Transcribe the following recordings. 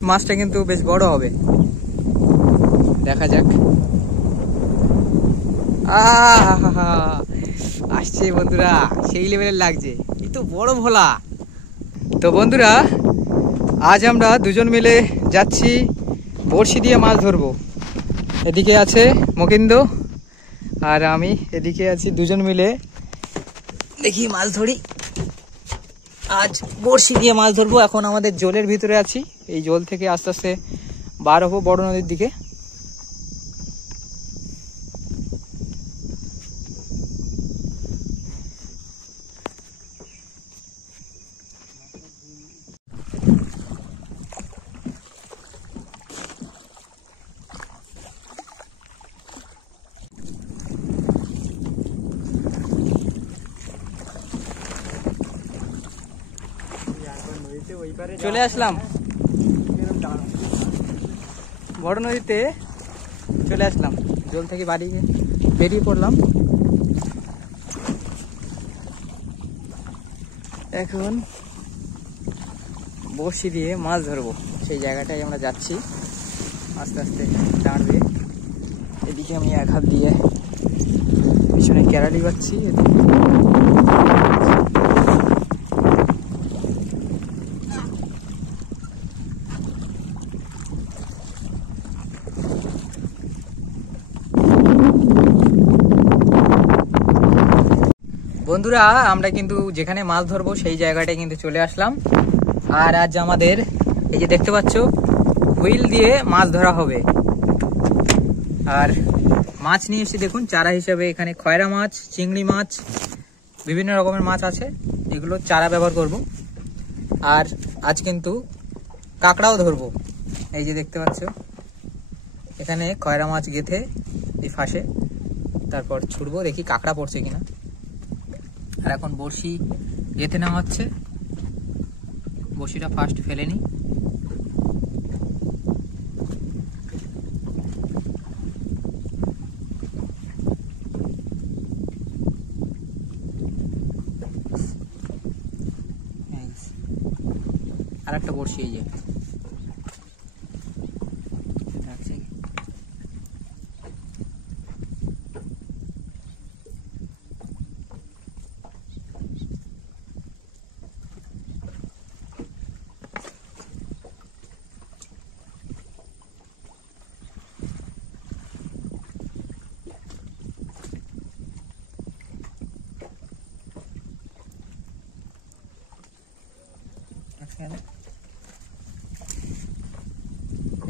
মাছটা কিন্তু বেশ বড় হবে, দেখা যাক। আসছে বন্ধুরা, সেই লেভেলের লাগছে, এই তো বড় ভোলা। তো বন্ধুরা, আজ আমরা দুজন মিলে যাচ্ছি বড়শি দিয়ে মাছ ধরবো। এদিকে আছে মকিন্দ আর আমি, এদিকে আছি, দুজন মিলে দেখি মাছ ধরি। আজ বড়শি দিয়ে মাছ ধরবো। এখন আমাদের জলের ভিতরে আছি, এই জল থেকে আস্তে আস্তে বার হবো বড় নদীর দিকে। চলে আসলাম বড় নদীতে, চলে আসলাম, জল থেকে বেরিয়ে পড়লাম। এখন বড়শি দিয়ে মাছ ধরবো, সেই জায়গাটায় আমরা যাচ্ছি। আস্তে আস্তে দাঁড়বে, এদিকে আমি এক হাত দিয়ে পিছনে কেরালি পাচ্ছি। বন্ধুরা, আমরা কিন্তু যেখানে মাছ ধরবো সেই জায়গাটায় কিন্তু চলে আসলাম। আর আজ আমাদের এই যে দেখতে পাচ্ছ, হুইল দিয়ে মাছ ধরা হবে। আর মাছ নিয়ে এসে দেখুন, চারা হিসেবে এখানে খয়রা মাছ, চিংড়ি মাছ, বিভিন্ন রকমের মাছ আছে, এগুলো চারা ব্যবহার করব। আর আজ কিন্তু কাঁকড়াও ধরবো, এই যে দেখতে পাচ্ছ, এখানে খয়রা মাছ গেথে এই ফাঁসে, তারপর ছুটবো, দেখি কাঁকড়া পড়ছে কিনা। আর এখন বড়শি গেঁথে নেওয়া হচ্ছে, বড়শিটা ফার্স্ট ফেলে নি। আর একটা বড়শি এই যে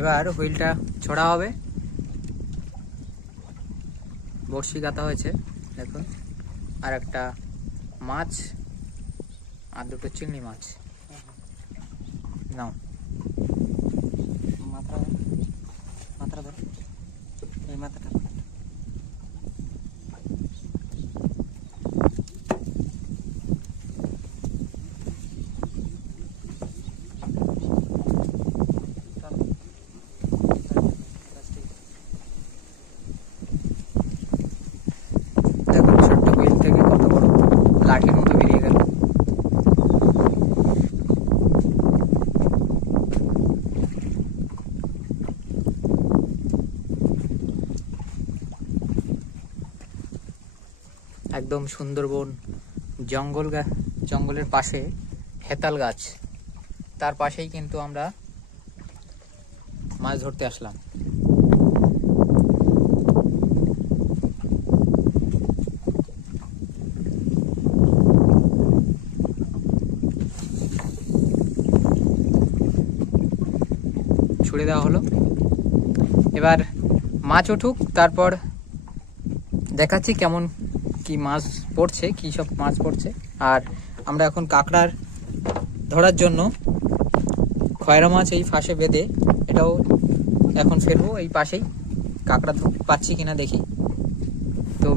এবার হুইলটা ছোড়া হবে। বড়শি গাঁথা হয়েছে দেখুন, আর একটা মাছ আর দুটো চিংড়ি মাছ। নাও মাথাটা ধর, এই মাথাটা লাঠির মতো বেরিয়ে গেল। একদম সুন্দরবন জঙ্গলের পাশে হেতাল গাছ, তার পাশেই কিন্তু আমরা মাছ ধরতে আসলাম। ছুড়ে দেওয়া হলো, এবার মাছ উঠুক, তারপর দেখাচ্ছি কেমন কি মাছ পড়ছে, কি সব মাছ পড়ছে। আর আমরা এখন কাঁকড়ার ধরার জন্য খয়রা মাছ এই ফাঁসে বেঁধে এটাও এখন ফেলবো এই পাশেই, কাঁকড়া পাচ্ছি কিনা দেখি। তো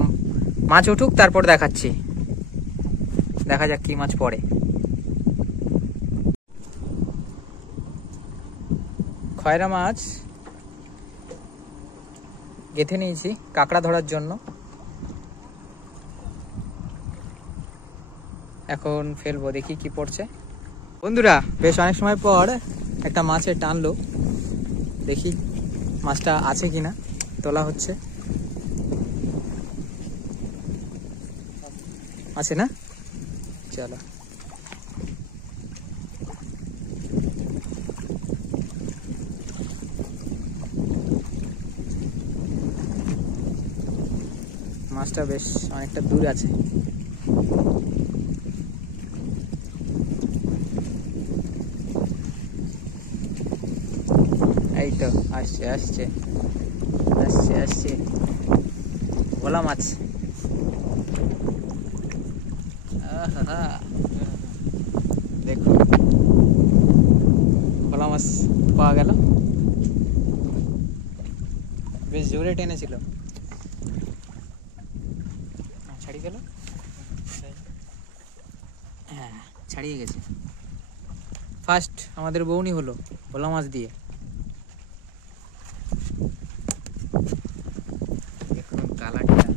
মাছ উঠুক, তারপর দেখাচ্ছি, দেখা যাক কি মাছ পড়ে। খয়রা মাছ গেঁথে নিয়েছি কাঁকড়া ধরার জন্য, এখন ফেলবো, দেখি কি পড়ছে। বন্ধুরা, বেশ অনেক সময় পর একটা মাছে টানলো, দেখি মাছটা আছে কিনা। তোলা হচ্ছে, আছে না? চলো। মাছটা বেশ অনেকটা দূর আছে। এই তো আসছে আসছে আসছে আসছে ভোলা মাছ। দেখুন ভোলা মাছ পাওয়া গেল, বেশ জোরে টেনেছিল। ছাড়িয়ে গেল, হ্যাঁ ছাড়িয়ে গেছে। ফার্স্ট আমাদের বউনি হলো ভোলা মাছ দিয়ে। দেখুন কালারটা,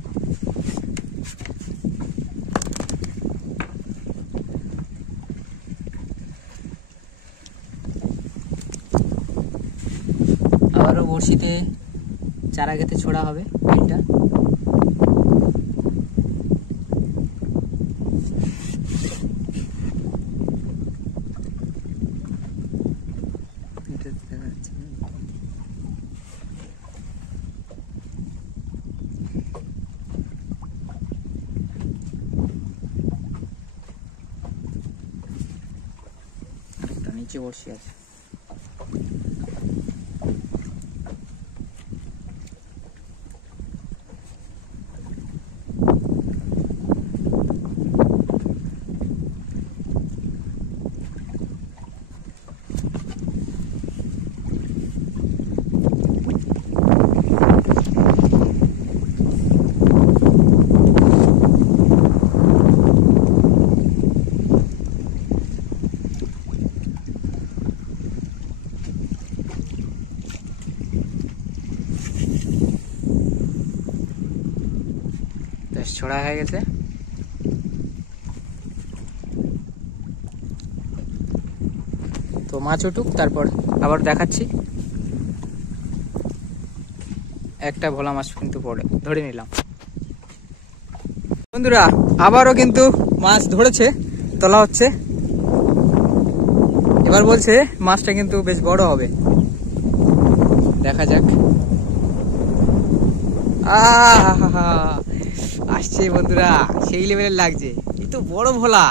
আবারও বড়শিতে চারা খেতে ছোড়া হবে এটা। নিচে বড়শি আছে। ছড়া হয়ে গেছে। তো মাছ উঠুক, তারপর আবার দেখাচ্ছি। একটা ভোলা মাছ কিন্তু পড়ে ধরে নিলাম। বন্ধুরা আবারও কিন্তু মাছ ধরেছে, তোলা হচ্ছে। এবার বলছে মাছটা কিন্তু বেশ বড় হবে, দেখা যাক। আসছে বন্ধুরা, সেই লেভেলের লাগছে। এই তো বড় ভোলা,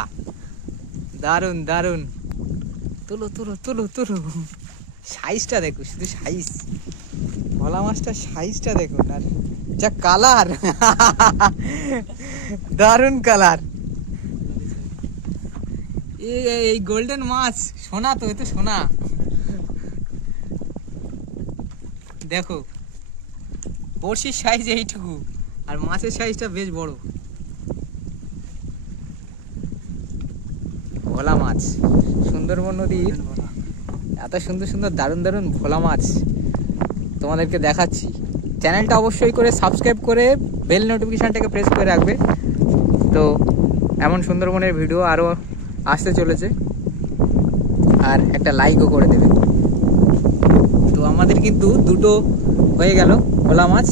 দারুন দারুন। তুলো তুলো তুলো তুলো, সাইজটা দেখো, শুধু সাইজ। ভোলা মাছটার সাইজটা দেখুন, আর যা কালার, দারুন কালার। এই গোল্ডেন মাছ, সোনা তো, এ তো সোনা। দেখো বড়শির সাইজ এইটুকু, আর মাছের সাইজটা বেশ বড়। ভোলা মাছ, সুন্দরবন নদীর এত সুন্দর সুন্দর দারুণ দারুণ ভোলা মাছ তোমাদেরকে দেখাচ্ছি। চ্যানেলটা অবশ্যই করে সাবস্ক্রাইব করে বেল নোটিফিকেশনটাকে প্রেস করে রাখবে। তো এমন সুন্দরবনের ভিডিও আরও আসতে চলেছে, আর একটা লাইকও করে দেবে। তো আমাদের কিন্তু দুটো হয়ে গেল ভোলা মাছ।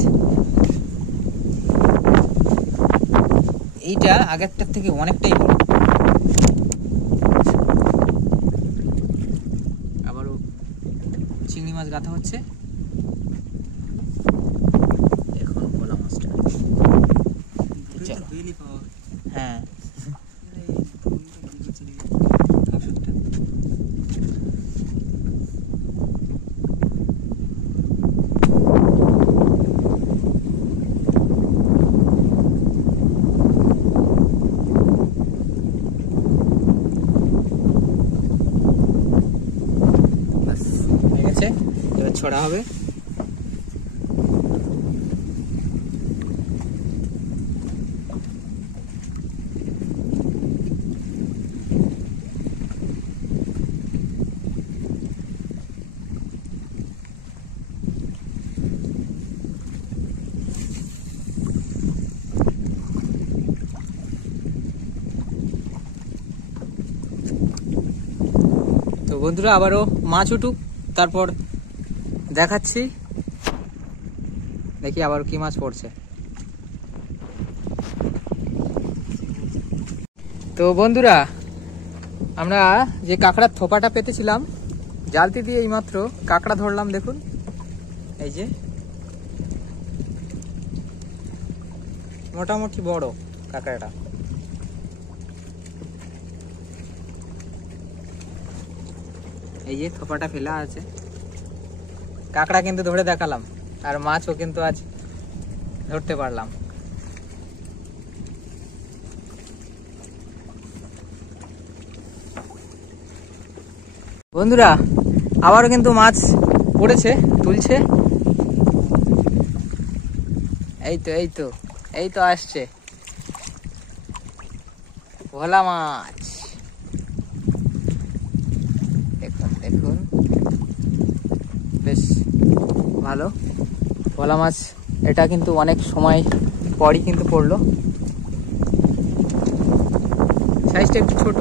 এইটা আগেরটার থেকে অনেকটাই বড়। আবারও চিংড়ি মাছ গাঁথা হচ্ছে। এখন ভোলা মাছটা, হ্যাঁ এবার ছড়া হবে। তো বন্ধুরা আবারও মাছ উঠুক, তারপর দেখাচ্ছি। দেখি আবার কি মাছ পড়ছে। তো বন্ধুরা, আমরা যে কাঁকড়ার থোপাটা পেতেছিলাম জালতি দিয়ে এইমাত্র কাঁকড়া ধরলাম। দেখুন এই যে মোটামুটি বড় কাঁকড়াটা। এই যে থোপাটা ফেলা আছে, কাঁকড়া কিন্তু ধরে দেখালাম, আর মাছও কিন্তু আজ ধরতে পারলাম। বন্ধুরা আবারও কিন্তু মাছ পড়েছে, তুলছে। এই তো এই তো এই তো আসছে ভোলা মাছ। দেখুন দেখুন, বেশ ভালো ভোলা মাছ। এটা কিন্তু অনেক সময় পরই কিন্তু পড়লো। সাইজটা একটু ছোট।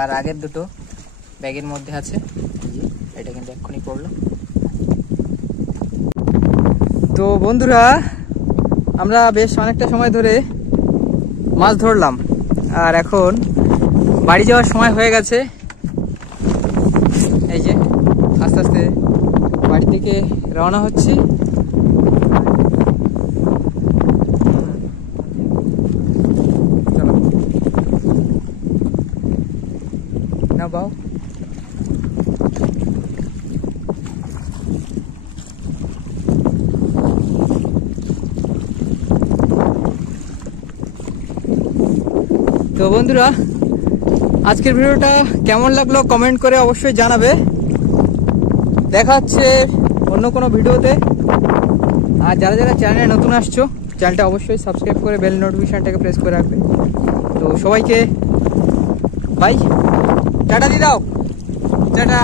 আর আগের দুটো ব্যাগের মধ্যে আছে, এটা কিন্তু এক্ষুনি পড়লো। তো বন্ধুরা, আমরা বেশ অনেকটা সময় ধরে মাছ ধরলাম, আর এখন বাড়ি যাওয়ার সময় হয়ে গেছে। এই যে আস্তে আস্তে বাড়ির দিকে রওনা হচ্ছি। চলো না বাও। তো বন্ধুরা, আজকের ভিডিওটা কেমন লাগলো কমেন্ট করে অবশ্যই জানাবে। দেখা হচ্ছে অন্য কোনো ভিডিওতে। আর যারা যারা চ্যানেলে নতুন আসছো, চ্যানেলটা অবশ্যই সাবস্ক্রাইব করে বেল নোটিফিকেশনটাকে প্রেস করে রাখবে। তো সবাইকে বাই, টাটা দিয়ে দাও, টাটা।